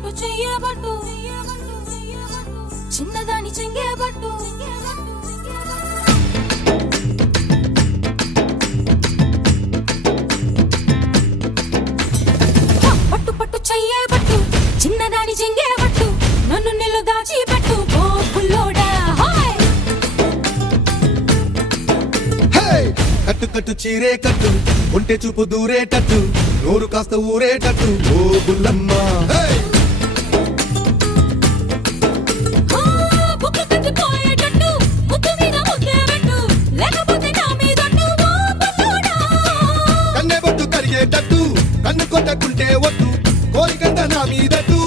పట్టు చెయ్యబట్టు చిన్నదాని చెంగేబట్టు పట్టు పట్టు చెయ్యబట్టు చిన్నదాని చెంగేబట్టు నన్ను నిల్లు దాచిపెట్టు ఓ బుల్లోడా కట్టు కట్టు చీరే కట్టు ఉంటే చూపు దూరేటట్టు నోరు కాస్త ఊరేటట్టు ఓ బుల్లమ్మ బుక్క కట్టిపోయేటట్టు ముద్దు మీద ముద్దేబట్టు లేకపోతే నా మీదట్టు ఓ బుల్లోడా కన్నె బొట్టు కరిగేటట్టు కన్ను కొట్టకుంటే వద్దు కోరికంత నా మీదట్టు